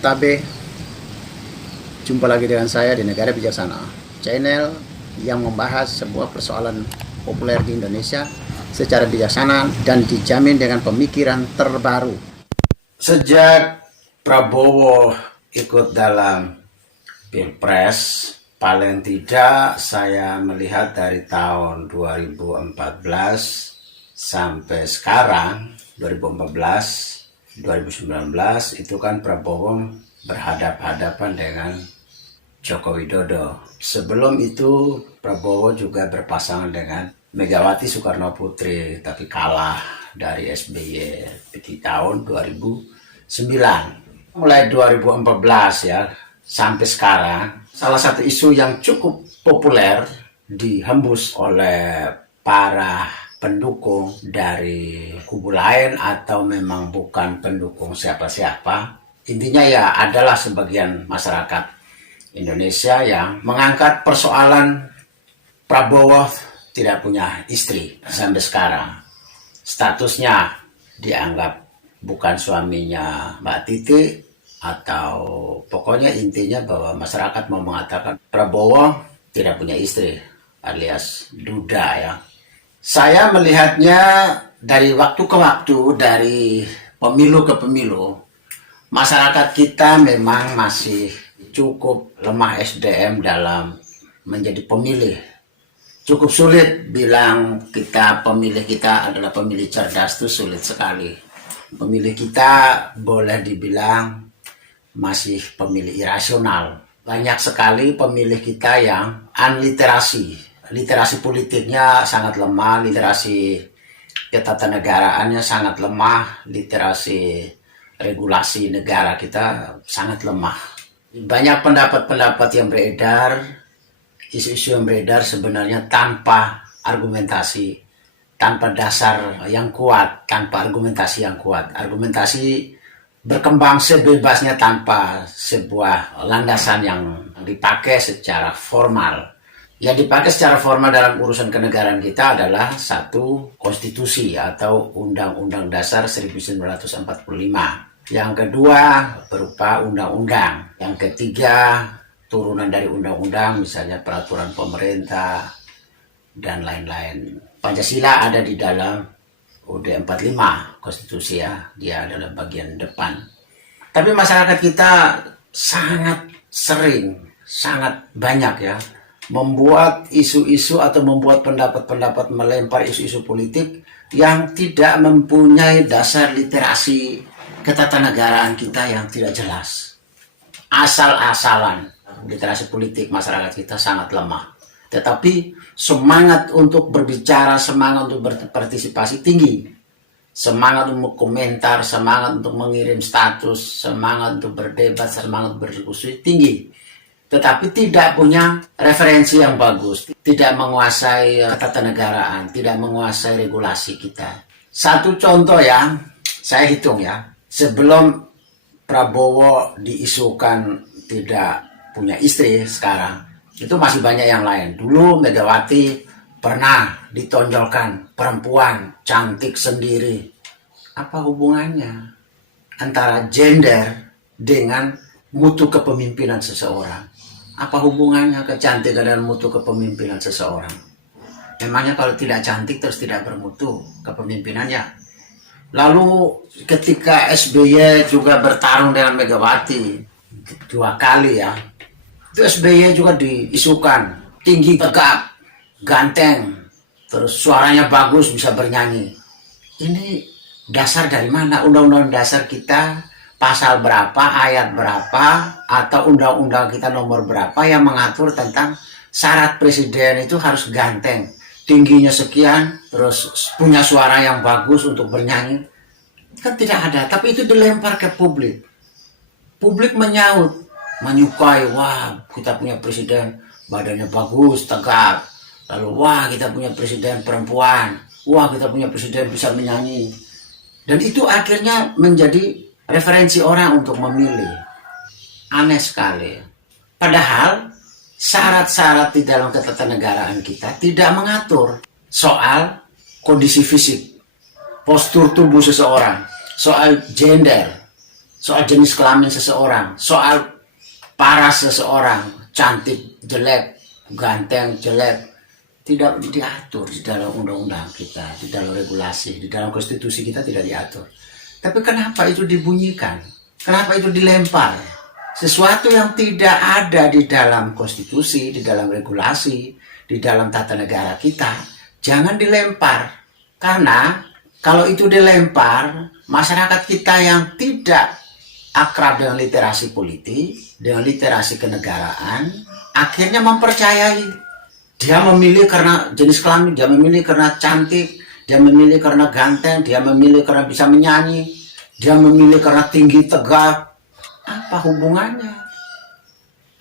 Tabe, jumpa lagi dengan saya di Negara Bijaksana, channel yang membahas sebuah persoalan populer di Indonesia secara bijaksana dan dijamin dengan pemikiran terbaru. Sejak Prabowo ikut dalam Pilpres, paling tidak saya melihat dari tahun 2014 sampai sekarang 2019 itu kan Prabowo berhadapan-hadapan dengan Joko Widodo. Sebelum itu Prabowo juga berpasangan dengan Megawati Soekarno Putri, tapi kalah dari SBY di tahun 2009. Mulai 2014 ya sampai sekarang, salah satu isu yang cukup populer dihembus oleh para pendukung dari kubu lain atau memang bukan pendukung siapa-siapa. Intinya ya adalah sebagian masyarakat Indonesia yang mengangkat persoalan Prabowo tidak punya istri sampai sekarang. Statusnya dianggap bukan suaminya Mbak Titi, atau pokoknya intinya bahwa masyarakat mau mengatakan Prabowo tidak punya istri alias duda ya. Saya melihatnya dari waktu ke waktu, dari pemilu ke pemilu, masyarakat kita memang masih cukup lemah SDM dalam menjadi pemilih. Cukup sulit bilang pemilih kita adalah pemilih cerdas, itu sulit sekali. Pemilih kita boleh dibilang masih pemilih irasional. Banyak sekali pemilih kita yang unliterasi. Literasi politiknya sangat lemah, literasi ketatanegaraannya sangat lemah, literasi regulasi negara kita sangat lemah. Banyak pendapat-pendapat yang beredar, isu-isu yang beredar sebenarnya tanpa argumentasi, tanpa dasar yang kuat, tanpa argumentasi yang kuat. Argumentasi berkembang sebebasnya tanpa sebuah landasan yang dipakai secara formal. Yang dipakai secara formal dalam urusan kenegaraan kita adalah satu, konstitusi atau Undang-Undang Dasar 1945. Yang kedua berupa undang-undang. Yang ketiga turunan dari undang-undang, misalnya peraturan pemerintah dan lain-lain. Pancasila ada di dalam UUD 45 konstitusi ya, dia adalah bagian depan. Tapi masyarakat kita sangat sering, sangat banyak ya membuat isu-isu atau membuat pendapat-pendapat, melempar isu-isu politik yang tidak mempunyai dasar literasi ketatanegaraan kita yang tidak jelas. Asal-asalan. Literasi politik masyarakat kita sangat lemah. Tetapi semangat untuk berbicara, semangat untuk berpartisipasi tinggi. Semangat untuk komentar, semangat untuk mengirim status, semangat untuk berdebat, semangat berdiskusi tinggi. Tetapi tidak punya referensi yang bagus, tidak menguasai ketatanegaraan, tidak menguasai regulasi kita. Satu contoh ya, saya hitung ya, sebelum Prabowo diisukan tidak punya istri sekarang, itu masih banyak yang lain. Dulu Megawati pernah ditonjolkan perempuan cantik sendiri. Apa hubungannya antara gender dengan mutu kepemimpinan seseorang? Apa hubungannya kecantikan dan mutu kepemimpinan seseorang? Memangnya kalau tidak cantik terus tidak bermutu kepemimpinannya? Lalu ketika SBY juga bertarung dengan Megawati 2 kali ya, itu SBY juga diisukan tinggi, tegap, ganteng, terus suaranya bagus, bisa bernyanyi. Ini dasar dari mana? Undang-undang dasar kita pasal berapa, ayat berapa, atau undang-undang kita nomor berapa yang mengatur tentang syarat presiden itu harus ganteng, tingginya sekian, terus punya suara yang bagus untuk bernyanyi? Kan tidak ada, tapi itu dilempar ke publik. Publik menyaut, menyukai, wah kita punya presiden badannya bagus, tegap. Lalu wah kita punya presiden perempuan, wah kita punya presiden bisa menyanyi. Dan itu akhirnya menjadi referensi orang untuk memilih. Aneh sekali. Padahal syarat-syarat di dalam ketatanegaraan kita tidak mengatur soal kondisi fisik, postur tubuh seseorang, soal gender, soal jenis kelamin seseorang, soal paras seseorang, cantik, jelek, ganteng, jelek, tidak diatur di dalam undang-undang kita, di dalam regulasi, di dalam konstitusi kita tidak diatur. Tapi kenapa itu dibunyikan? Kenapa itu dilempar? Sesuatu yang tidak ada di dalam konstitusi, di dalam regulasi, di dalam tata negara kita, jangan dilempar. Karena kalau itu dilempar, masyarakat kita yang tidak akrab dengan literasi politik, dengan literasi kenegaraan, akhirnya mempercayai. Dia memilih karena jenis kelamin, dia memilih karena cantik, dia memilih karena ganteng, dia memilih karena bisa menyanyi, dia memilih karena tinggi tegak. Apa hubungannya?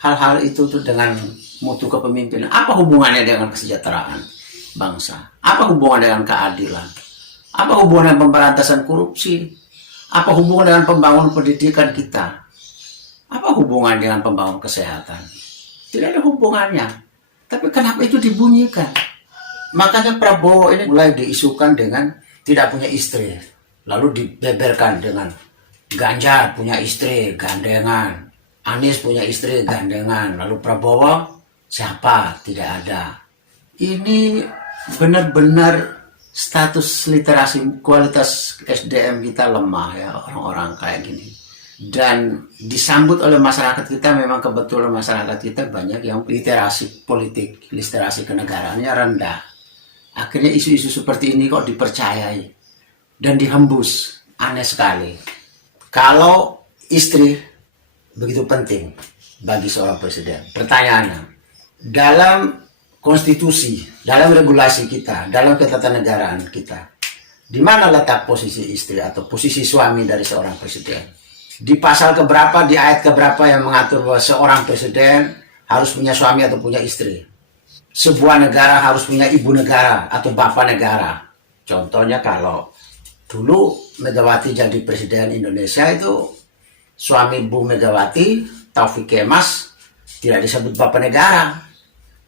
Hal-hal itu tuh dengan mutu kepemimpinan. Apa hubungannya dengan kesejahteraan bangsa? Apa hubungan dengan keadilan? Apa hubungan dengan pemberantasan korupsi? Apa hubungan dengan pembangunan pendidikan kita? Apa hubungan dengan pembangunan kesehatan? Tidak ada hubungannya. Tapi kenapa itu dibunyikan? Makanya Prabowo ini mulai diisukan dengan tidak punya istri. Lalu dibeberkan dengan Ganjar punya istri, gandengan. Anies punya istri, gandengan. Lalu Prabowo siapa? Tidak ada. Ini benar-benar status literasi, kualitas SDM kita lemah ya, orang-orang kayak gini. Dan disambut oleh masyarakat kita, memang kebetulan masyarakat kita banyak yang literasi politik, literasi kenegaraannya rendah. Akhirnya isu-isu seperti ini kok dipercayai dan dihembus. Aneh sekali. Kalau istri begitu penting bagi seorang presiden, pertanyaannya, dalam konstitusi, dalam regulasi kita, dalam ketatanegaraan kita, di mana letak posisi istri atau posisi suami dari seorang presiden? Di pasal keberapa, di ayat keberapa yang mengatur bahwa seorang presiden harus punya suami atau punya istri? Sebuah negara harus punya ibu negara atau bapak negara. Contohnya kalau dulu Megawati jadi presiden Indonesia, itu suami Bu Megawati, Taufik Kemas, tidak disebut bapak negara.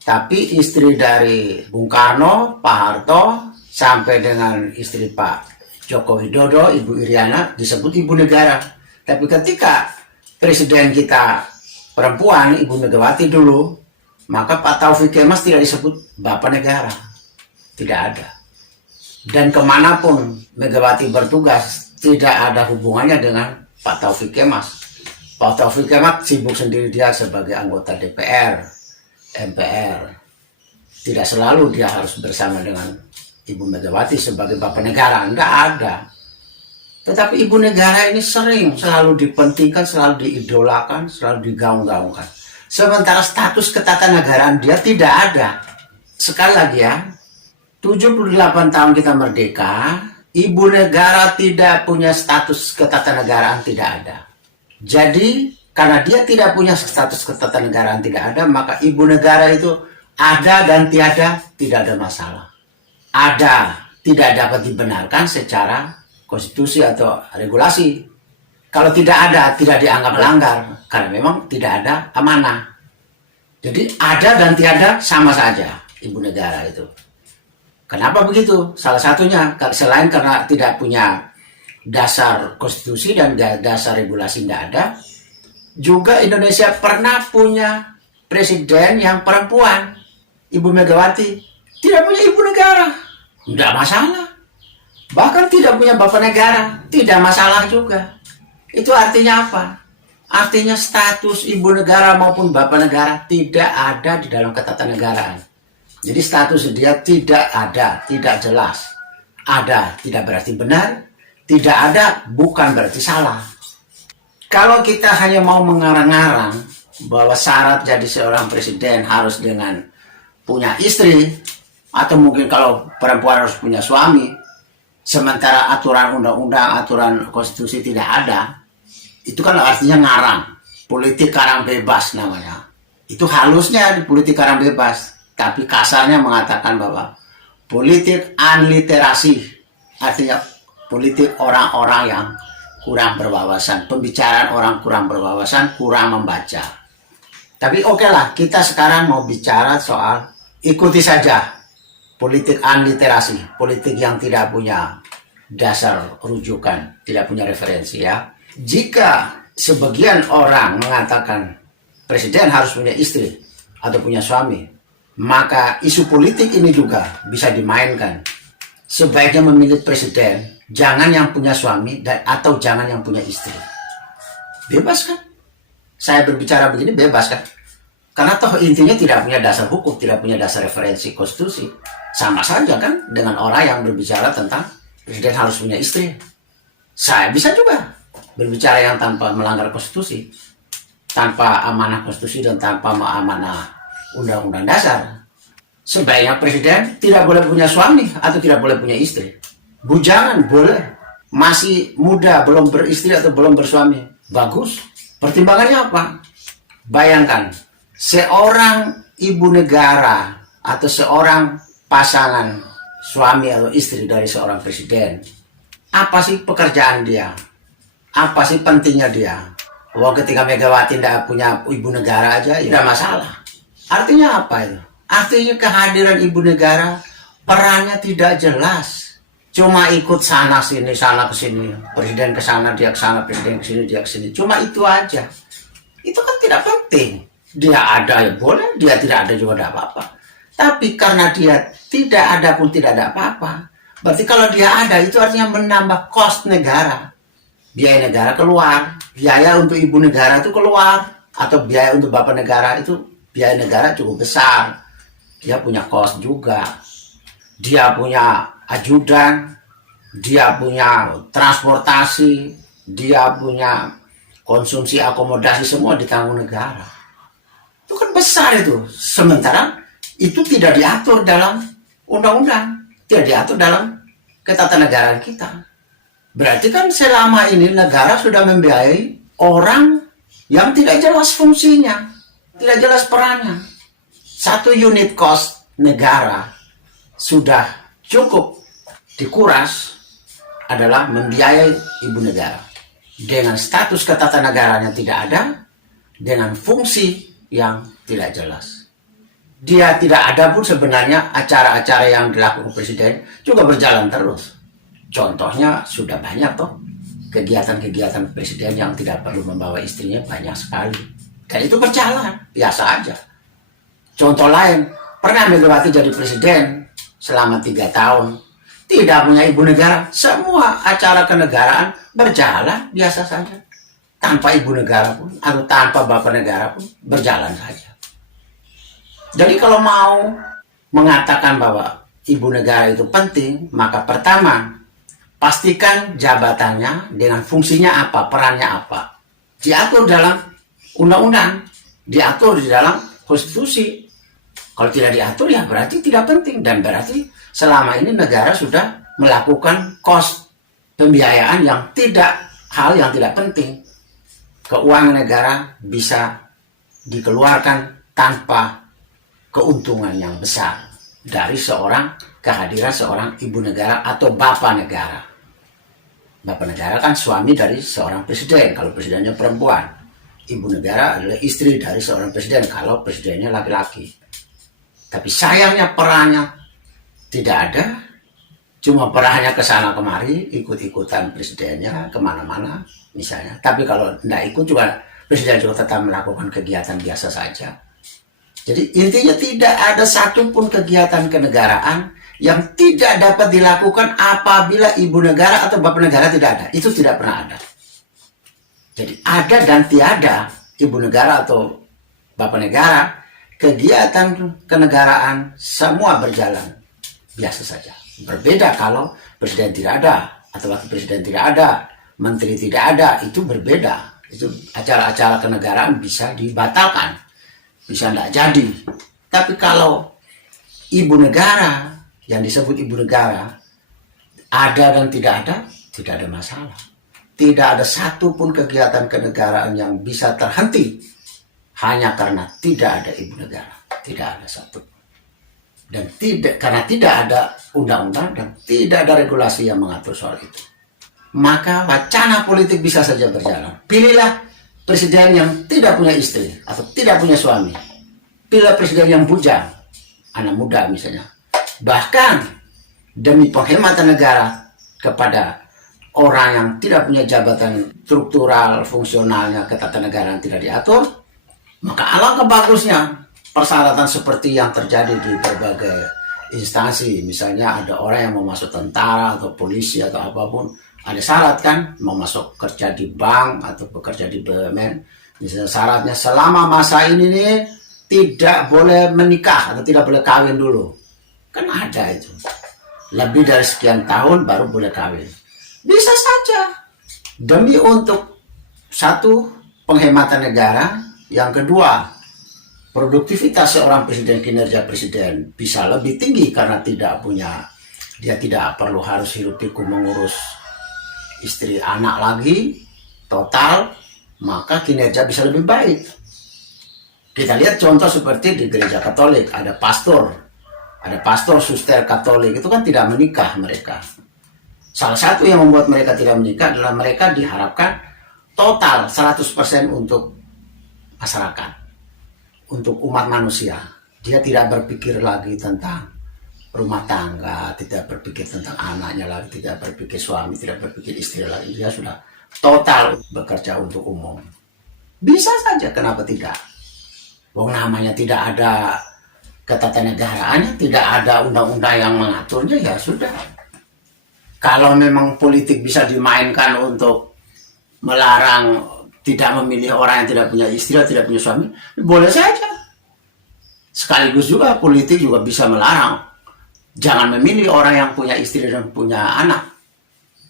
Tapi istri dari Bung Karno, Pak Harto, sampai dengan istri Pak Joko Widodo, Ibu Iriana, disebut ibu negara. Tapi ketika presiden kita perempuan, Ibu Megawati dulu, maka Pak Taufik Kemas tidak disebut bapak negara. Tidak ada. Dan kemanapun Megawati bertugas, tidak ada hubungannya dengan Pak Taufik Kemas. Pak Taufik Kemas sibuk sendiri dia sebagai anggota DPR, MPR. Tidak selalu dia harus bersama dengan Ibu Megawati sebagai bapak negara. Enggak ada. Tetapi ibu negara ini selalu dipentingkan, selalu diidolakan, selalu digaung-gaungkan. Sementara status ketatanegaraan dia tidak ada. Sekali lagi ya, 78 tahun kita merdeka, ibu negara tidak punya status ketatanegaraan, tidak ada. Jadi, karena dia tidak punya status ketatanegaraan, tidak ada, maka ibu negara itu ada dan tiada, tidak ada masalah. Ada, tidak dapat dibenarkan secara konstitusi atau regulasi. Kalau tidak ada, tidak dianggap melanggar, karena memang tidak ada amanah. Jadi ada dan tiada sama saja ibu negara itu. Kenapa begitu? Salah satunya, selain karena tidak punya dasar konstitusi dan dasar regulasi tidak ada, juga Indonesia pernah punya presiden yang perempuan, Ibu Megawati. Tidak punya ibu negara, tidak masalah. Bahkan tidak punya bapak negara, tidak masalah juga. Itu artinya apa? Artinya status ibu negara maupun bapak negara tidak ada di dalam ketatanegaraan. Jadi status dia tidak ada, tidak jelas. Ada tidak berarti benar, tidak ada bukan berarti salah. Kalau kita hanya mau mengarang-arang bahwa syarat jadi seorang presiden harus dengan punya istri, atau mungkin kalau perempuan harus punya suami, sementara aturan undang-undang, aturan konstitusi tidak ada, itu kan artinya ngarang. Politik karang bebas namanya. Itu halusnya di politik karang bebas. Tapi kasarnya mengatakan bahwa politik anliterasi, artinya politik orang-orang yang kurang berwawasan, pembicaraan orang kurang berwawasan, kurang membaca. Tapi oke lah, kita sekarang mau bicara soal ikuti saja politik anliterasi, politik yang tidak punya dasar rujukan, tidak punya referensi ya. Jika sebagian orang mengatakan presiden harus punya istri atau punya suami, maka isu politik ini juga bisa dimainkan. Sebaiknya memilih presiden, jangan yang punya suami atau jangan yang punya istri. Bebas kan? Saya berbicara begini bebas kan? Karena toh intinya tidak punya dasar hukum, tidak punya dasar referensi konstitusi. Sama saja kan dengan orang yang berbicara tentang presiden harus punya istri. Saya bisa juga berbicara yang tanpa melanggar konstitusi, tanpa amanah konstitusi dan tanpa amanah undang-undang dasar. Sebaiknya presiden tidak boleh punya suami atau tidak boleh punya istri. Bujangan boleh, masih muda, belum beristri atau belum bersuami. Bagus. Pertimbangannya apa? Bayangkan, seorang ibu negara atau seorang pasangan suami atau istri dari seorang presiden, apa sih pekerjaan dia? Apa sih pentingnya dia? Wah, ketika Megawati tidak punya ibu negara aja, ya tidak masalah. Artinya apa itu? Artinya kehadiran ibu negara perannya tidak jelas. Cuma ikut sana sini, sana ke sini. Presiden ke sana, dia ke sana, presiden ke sini, dia ke sini. Cuma itu aja. Itu kan tidak penting. Dia ada ya boleh, dia tidak ada juga tidak apa-apa. Tapi karena dia tidak ada pun tidak ada apa-apa. Berarti kalau dia ada, itu artinya menambah cost negara. Biaya negara keluar. Biaya untuk ibu negara itu keluar. Atau biaya untuk bapak negara itu, biaya negara cukup besar. Dia punya cost juga. Dia punya ajudan. Dia punya transportasi. Dia punya konsumsi akomodasi, semua ditanggung negara. Itu kan besar itu. Sementara itu tidak diatur dalam undang-undang. Tidak diatur dalam ketatanegaraan kita. Berarti kan selama ini negara sudah membiayai orang yang tidak jelas fungsinya, tidak jelas perannya. Satu unit cost negara sudah cukup dikuras adalah membiayai ibu negara. Dengan status ketatanegaraan yang tidak ada, dengan fungsi yang tidak jelas. Dia tidak ada pun sebenarnya acara-acara yang dilakukan presiden juga berjalan terus. Contohnya sudah banyak toh kegiatan-kegiatan presiden yang tidak perlu membawa istrinya banyak sekali. Dan itu berjalan, biasa aja. Contoh lain, pernah Megawati jadi presiden selama 3 tahun. Tidak punya ibu negara, semua acara kenegaraan berjalan biasa saja. Tanpa ibu negara pun, atau tanpa bapak negara pun berjalan saja. Jadi kalau mau mengatakan bahwa ibu negara itu penting, maka pertama, pastikan jabatannya dengan fungsinya apa, perannya apa. Diatur dalam undang-undang, diatur di dalam konstitusi. Kalau tidak diatur ya berarti tidak penting. Dan berarti selama ini negara sudah melakukan cost pembiayaan yang hal yang tidak penting. Keuangan negara bisa dikeluarkan tanpa keuntungan yang besar dari kehadiran seorang ibu negara atau bapak negara. Bapak negara kan suami dari seorang presiden kalau presidennya perempuan. Ibu negara adalah istri dari seorang presiden kalau presidennya laki-laki. Tapi sayangnya perannya tidak ada. Cuma perannya ke sana kemari, ikut-ikutan presidennya kemana-mana misalnya. Tapi kalau tidak ikut juga, presiden juga tetap melakukan kegiatan biasa saja. Jadi intinya tidak ada satupun kegiatan kenegaraan yang tidak dapat dilakukan apabila ibu negara atau bapak negara tidak ada. Itu tidak pernah ada. Jadi ada dan tiada ibu negara atau bapak negara, kegiatan kenegaraan semua berjalan biasa saja. Berbeda kalau presiden tidak ada atau wakil presiden tidak ada, menteri tidak ada, itu berbeda. Itu acara-acara kenegaraan bisa dibatalkan, bisa tidak jadi. Tapi kalau ibu negara, yang disebut ibu negara, ada dan tidak ada masalah. Tidak ada satupun kegiatan kenegaraan yang bisa terhenti hanya karena tidak ada ibu negara. Tidak ada satupun. Dan karena tidak ada undang-undang dan tidak ada regulasi yang mengatur soal itu. Maka wacana politik bisa saja berjalan. Pilihlah presiden yang tidak punya istri atau tidak punya suami. Pilih presiden yang bujang, anak muda misalnya. Bahkan demi penghematan negara kepada orang yang tidak punya jabatan struktural, fungsionalnya, ketatanegaraan tidak diatur, maka alangkah bagusnya persyaratan seperti yang terjadi di berbagai instansi. Misalnya ada orang yang mau masuk tentara atau polisi atau apapun, ada syarat kan, mau masuk kerja di bank atau bekerja di BUMN. Misalnya syaratnya selama masa ini nih tidak boleh menikah atau tidak boleh kawin dulu. Kan ada itu. Lebih dari sekian tahun baru boleh kawin. Bisa saja. Demi untuk satu, penghematan negara. Yang kedua, produktivitas seorang presiden, kinerja presiden bisa lebih tinggi karena dia tidak perlu harus hirup pikuk mengurus istri anak lagi, total, maka kinerja bisa lebih baik. Kita lihat contoh seperti di gereja Katolik, ada pastor suster Katolik, itu kan tidak menikah mereka. Salah satu yang membuat mereka tidak menikah adalah mereka diharapkan total 100% untuk masyarakat, untuk umat manusia. Dia tidak berpikir lagi tentang rumah tangga, tidak berpikir tentang anaknya lagi, tidak berpikir suami, tidak berpikir istri lagi. Dia sudah total bekerja untuk umum. Bisa saja, kenapa tidak? Wong namanya tidak ada ketatanegaraan, tidak ada undang-undang yang mengaturnya, ya sudah. Kalau memang politik bisa dimainkan untuk melarang tidak memilih orang yang tidak punya istri atau tidak punya suami, boleh saja. Sekaligus juga politik juga bisa melarang jangan memilih orang yang punya istri dan punya anak,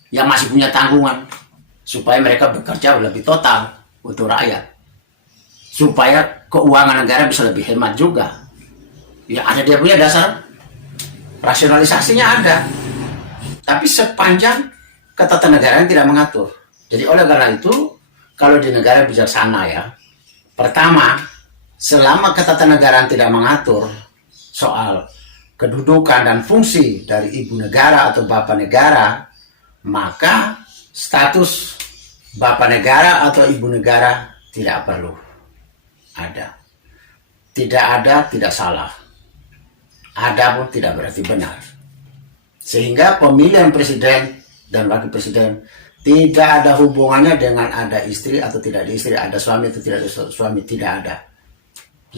yang masih punya tanggungan, supaya mereka bekerja lebih total untuk rakyat, supaya keuangan negara bisa lebih hemat juga. Ya ada, dia punya dasar rasionalisasinya ada, tapi sepanjang ketatanegaraan tidak mengatur. Jadi oleh karena itu, kalau di negara bijaksana ya, pertama, selama ketatanegaraan tidak mengatur soal kedudukan dan fungsi dari ibu negara atau bapak negara, maka status bapak negara atau ibu negara tidak perlu ada. Tidak ada, tidak salah. Ada pun tidak berarti benar. Sehingga pemilihan presiden dan wakil presiden tidak ada hubungannya dengan ada istri atau tidak ada istri, ada suami atau tidak ada suami, tidak ada.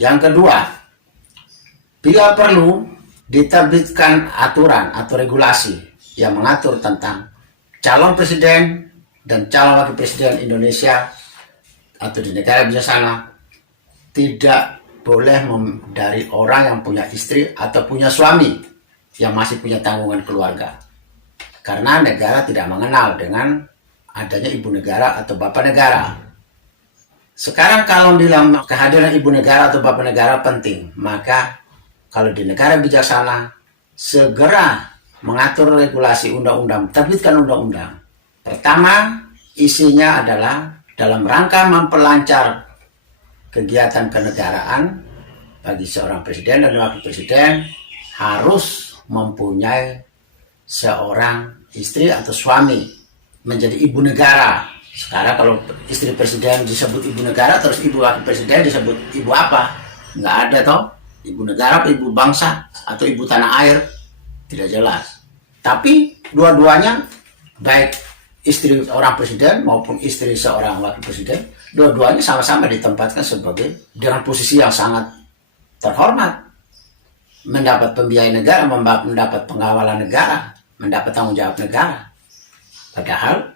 Yang kedua, bila perlu diterbitkan aturan atau regulasi yang mengatur tentang calon presiden dan calon wakil presiden Indonesia atau di negara bijaksana tidak boleh dari orang yang punya istri atau punya suami yang masih punya tanggungan keluarga. Karena negara tidak mengenal dengan adanya ibu negara atau bapak negara. Sekarang kalau bilang kehadiran ibu negara atau bapak negara penting, maka kalau di negara bijaksana segera mengatur regulasi undang-undang, terbitkan undang-undang. Pertama, isinya adalah dalam rangka memperlancar kegiatan kenegaraan bagi seorang presiden dan wakil presiden harus mempunyai seorang istri atau suami menjadi ibu negara. Sekarang kalau istri presiden disebut ibu negara, terus ibu wakil presiden disebut ibu apa? Nggak ada toh. Ibu negara, ibu bangsa, atau ibu tanah air, tidak jelas. Tapi dua-duanya, baik istri orang presiden maupun istri seorang wakil presiden, dua-duanya sama-sama ditempatkan sebagai dengan posisi yang sangat terhormat, mendapat pembiayaan negara, mendapat pengawalan negara, mendapat tanggung jawab negara. Padahal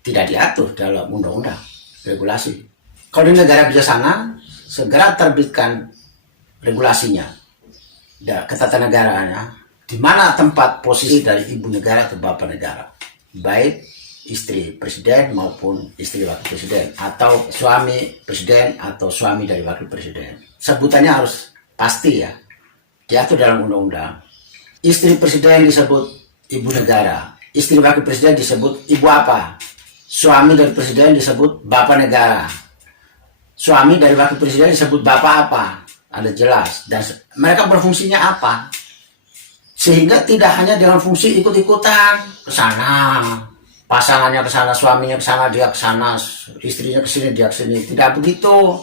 tidak diatur dalam undang-undang regulasi. Kalau di negara bijaksana, segera terbitkan regulasinya, ketatanegaranya, di mana tempat posisi dari ibu negara atau bapak negara, baik istri presiden maupun istri wakil presiden, atau suami presiden atau suami dari wakil presiden. Sebutannya harus pasti ya, diatur dalam undang-undang. Istri presiden disebut ibu negara, istri wakil presiden disebut ibu apa, suami dari presiden disebut bapak negara, suami dari wakil presiden disebut bapak apa, ada jelas, dan mereka berfungsinya apa, sehingga tidak hanya dengan fungsi ikut-ikutan ke sana, pasangannya ke sana, suaminya ke sana, dia ke sana, istrinya ke sini, dia ke sini. Tidak begitu,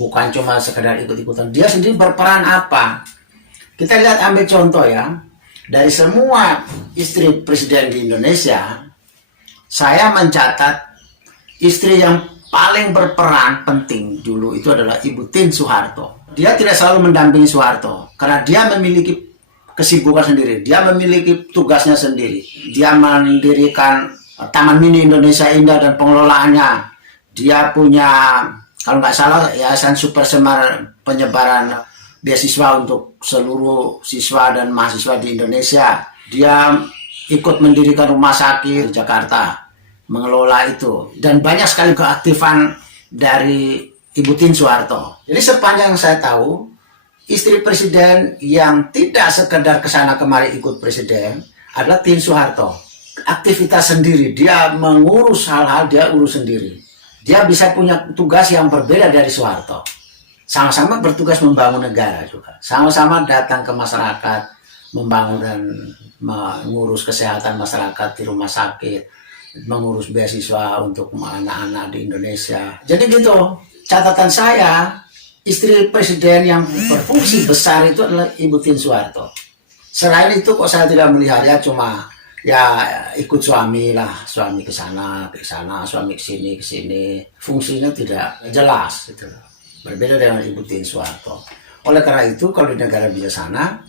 bukan cuma sekedar ikut-ikutan, dia sendiri berperan apa. Kita lihat, ambil contoh ya, dari semua istri presiden di Indonesia, saya mencatat istri yang paling berperan penting dulu itu adalah Ibu Tien Soeharto. Dia tidak selalu mendampingi Soeharto karena dia memiliki kesibukan sendiri, dia memiliki tugasnya sendiri. Dia mendirikan Taman Mini Indonesia Indah dan pengelolaannya. Dia punya, kalau nggak salah, Yayasan Super Semar penyebaran beasiswa untuk seluruh siswa dan mahasiswa di Indonesia. Dia ikut mendirikan rumah sakit di Jakarta, mengelola itu, dan banyak sekali keaktifan dari Ibu Tien Soeharto. Jadi sepanjang saya tahu, istri presiden yang tidak sekedar kesana kemari ikut presiden adalah Tien Soeharto. Aktivitas sendiri, dia mengurus hal-hal, dia urus sendiri. Dia bisa punya tugas yang berbeda dari Soeharto. Sama-sama bertugas membangun negara juga. Sama-sama datang ke masyarakat, membangun dan mengurus kesehatan masyarakat di rumah sakit, mengurus beasiswa untuk anak-anak di Indonesia. Jadi gitu, catatan saya, istri presiden yang berfungsi besar itu adalah Ibu Tien Soeharto. Selain itu kok saya tidak melihatnya cuma ya ikut suami lah, suami ke sana, suami ke sini. Fungsinya tidak jelas gitu. Berbeda dengan Ibu Tien Soeharto. Oleh karena itu kalau di negara bijaksana,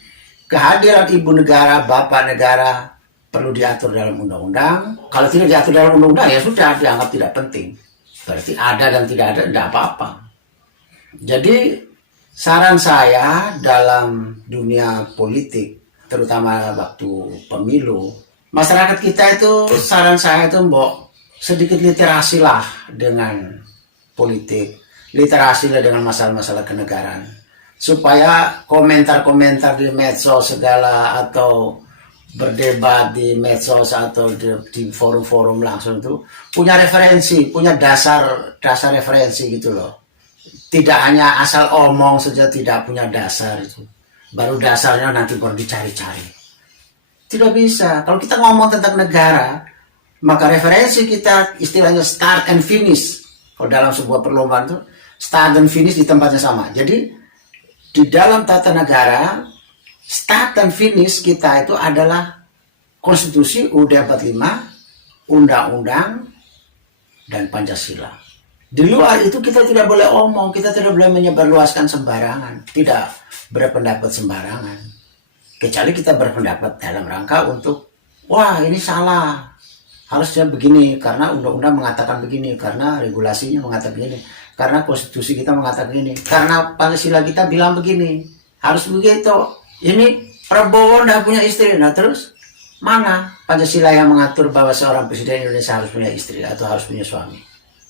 kehadiran ibu negara, bapak negara perlu diatur dalam undang-undang. Kalau tidak diatur dalam undang-undang ya sudah dianggap tidak penting. Berarti ada dan tidak ada, tidak apa-apa. Jadi saran saya dalam dunia politik, terutama waktu pemilu, masyarakat kita itu, saran saya itu mbok sedikit literasi lah dengan politik, literasi lah dengan masalah-masalah kenegaraan, supaya komentar-komentar di medsos segala atau berdebat di medsos atau di forum-forum langsung itu punya referensi, punya dasar referensi gitu loh. Tidak hanya asal omong saja, tidak punya dasar itu. Baru dasarnya nanti baru dicari-cari. Tidak bisa. Kalau kita ngomong tentang negara, maka referensi kita istilahnya start and finish. Kalau dalam sebuah perlombaan itu start dan finish di tempatnya sama. Jadi di dalam tata negara, start dan finish kita itu adalah Konstitusi UUD 45, Undang-Undang, dan Pancasila. Di luar itu kita tidak boleh omong, kita tidak boleh menyebarluaskan sembarangan, tidak berpendapat sembarangan. Kecuali kita berpendapat dalam rangka untuk, wah ini salah, harusnya begini, karena undang-undang mengatakan begini, karena regulasinya mengatakan begini, karena konstitusi kita mengatakan begini, karena Pancasila kita bilang begini, harus begitu. Ini Prabowo tidak punya istri, nah terus mana Pancasila yang mengatur bahwa seorang presiden Indonesia harus punya istri atau harus punya suami?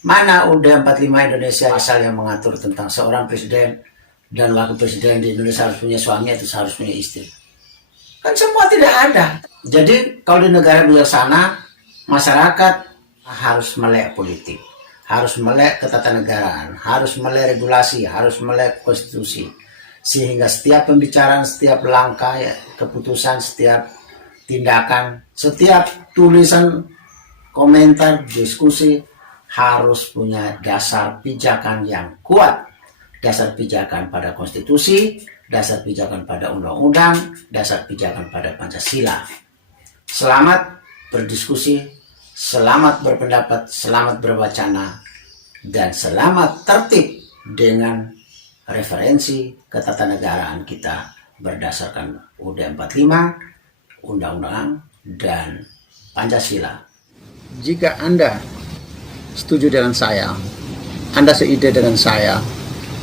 Mana UUD 45 Indonesia asal yang mengatur tentang seorang presiden dan wakil presiden di Indonesia harus punya suami atau harus punya istri? Kan semua tidak ada. Jadi kalau di negara bijaksana, masyarakat harus melek politik, harus melek ketatanegaraan, harus melek regulasi, harus melek konstitusi. Sehingga setiap pembicaraan, setiap langkah, ya, keputusan, setiap tindakan, setiap tulisan, komentar, diskusi harus punya dasar pijakan yang kuat. Dasar pijakan pada konstitusi, dasar pijakan pada undang-undang, dasar pijakan pada Pancasila. Selamat berdiskusi, selamat berpendapat, selamat berwacana, dan selamat tertib dengan referensi ketatanegaraan kita berdasarkan UUD 45, Undang-Undang, dan Pancasila. Jika Anda setuju dengan saya, Anda seide dengan saya,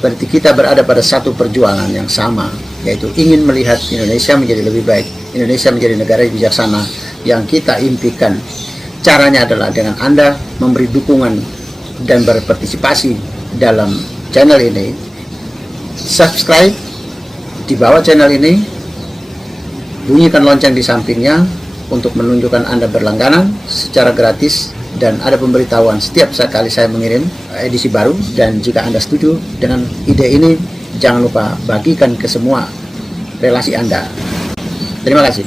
berarti kita berada pada satu perjuangan yang sama, yaitu ingin melihat Indonesia menjadi lebih baik, Indonesia menjadi negara yang bijaksana yang kita impikan. Caranya adalah dengan Anda memberi dukungan dan berpartisipasi dalam channel ini. Subscribe di bawah channel ini, bunyikan lonceng di sampingnya untuk menunjukkan Anda berlangganan secara gratis, dan ada pemberitahuan setiap kali saya mengirim edisi baru. Dan jika Anda setuju dengan ide ini, jangan lupa bagikan ke semua relasi Anda. Terima kasih.